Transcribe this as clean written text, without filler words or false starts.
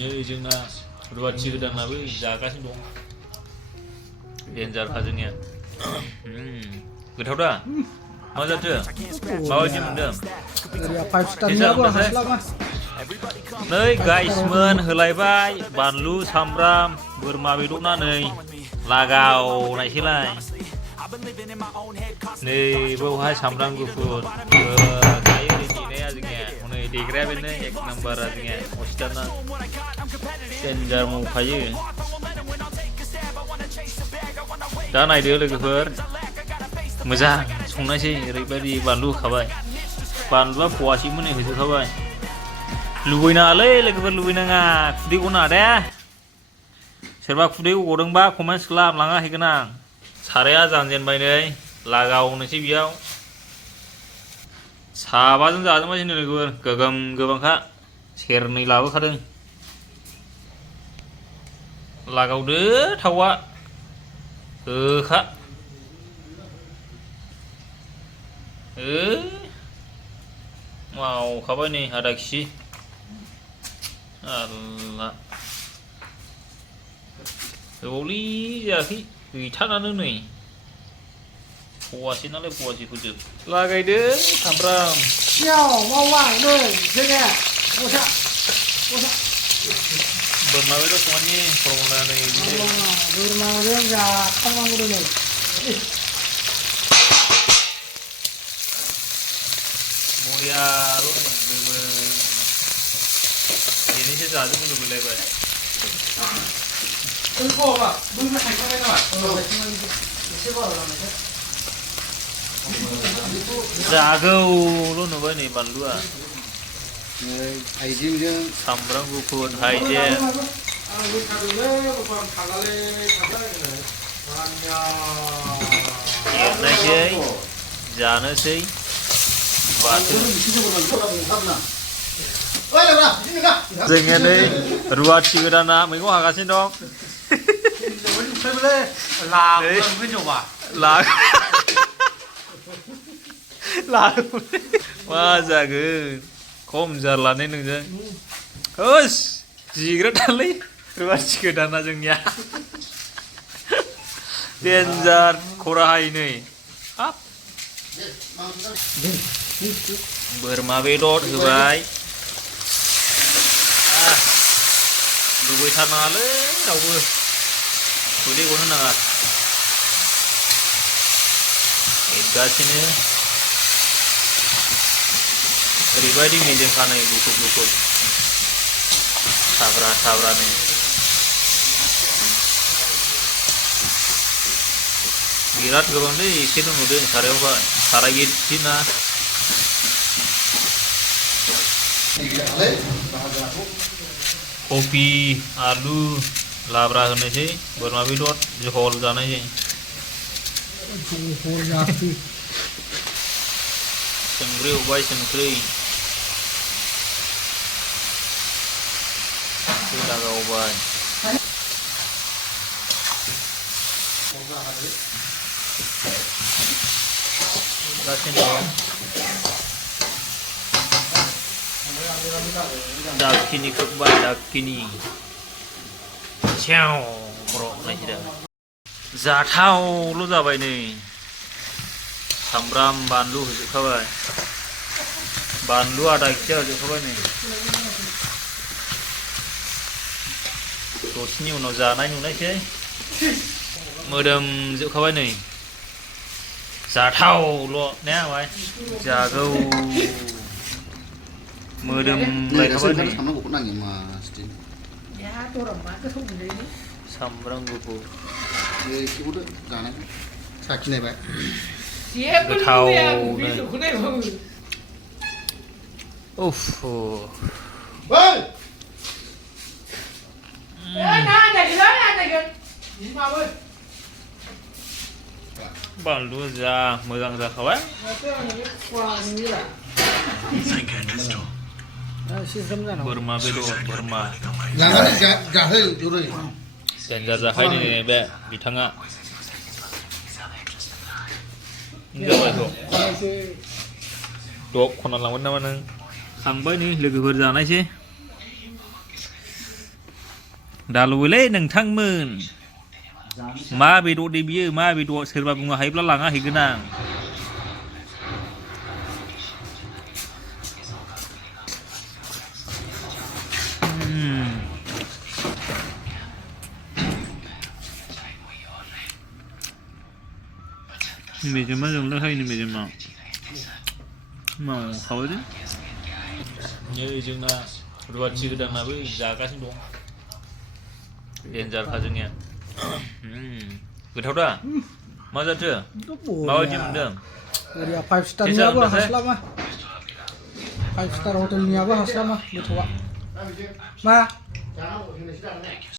नै जोंना रुवाथि गोदानाबो जागासिनो दं देन्जारखा जोंनिया गोथाव दा मा जाथो माबायदि मोनदों नै गाइसमोन होलायबाय बानलु सामब्राम बोरमा बेदरना नै लागावनायसैलाय नै बेवहाय सामब्राम गुफुर गायो नै देनाया जोंनिया नै देग्राया बेनो एक नाम्बारा जोंनिया अस्टाना देन्जार मावखायो दा नायदो लोगोफोर मोजां संनायसै ओरैबायदि बानलु होखाबाय बानलुआ फवासेमोन नै होजोबखाबाय लुबैनाङालै लोगोफोर लुबैनाङा खुदै गनाङा दे सोरबा खुदै गदोंबा कमेन्ट्स खालाम लांना हैगोन आं साराया जानजेनबाय नै लागावनोसै बेयाव साबाजों जाजोबबाय नै लोगोफोर गोगोम गोबांखा सेरनै लाबोखादों लागावदो थावा होखा मावखाबाय नै आधा केजि आल्ला गोबावलै जायाखै गैथारानो नै फवासे नालाय फवासे फोजोब लागायदो सामब्राम मावा नै जोङो बसा बोरमा बेदर संनायनि फरमुला नै बोरमाजों जाथारनांगौ नै बरियाल' नै गोमो दिनैसो जाजोबनो लुबैलायबाय जागौल' नुबाय नै बानलुआ हाइजेंजों सामब्राम गुफुर हाइजें एरनायसै जानोसै जोंनिया नै रुवाथि गोदाना मैगं हागासिनो दं मा जागोन खम जारलाने नोंजों होस जिग्राथारलै रुवाथि गोदाना जोंनिया देन्जार खराहाय नै हाब बोरमा बेदर होबाय लुबैथारनाङालै रावबो खुदै गनो नाङा एरगासिनो ओरैबायदि मेजेम खानाय गुफुर गुफुर साब्रा साब्रानो बिराद गोबांलै एसेल' नुदों सारायावहाय साराय गिदिरना कफि आलु लाब्रा होनोसै बोरमा बेदर जहल जानायसै संख्रि होबाय संख्रि लागावबाय गासिनो दाखिनि खोबबाय दाखिनि सेव बर' नायसै जाथावल' जाबाय नै सामब्राम बानलु होजोबखाबाय बानलु आधा केजि होजोबखाबाय नै दसेनि उनाव जानाय नुनायसै मोदोमजोबखाबाय नै जाथावल' ने आमाय जागौ मोदोमलायखाबाय नै सामब्राम गुफुर साखिनायबाय गोथावनो उफ बानलु जा मोजां जाखाबाय बोरमा बेदर बोरमा देन्जार जाखायो नै बे बिथाङा दब खना लांबाय नामा नों खांबाय नै लोगोफोर जानायसै दा लुबैलै नोंथांमोन मा बेदर दे बियो मा बेदर सोरबा बुंनो हायोब्ला लाङा हैगोन आं मेजेमा जोंनो हायनि मेजेमा mau खाबाय दे नै जोंना रुवाथि गोदानाबो जागासिनो दं डेन्जार जोंनिया गोथाव दा मा जाथो माबायदि मोनदों ओरैया 5 स्टारनियाबो हास्लाबा 5 स्टार हटेलनियाबो हास्लाबा गोथावा मा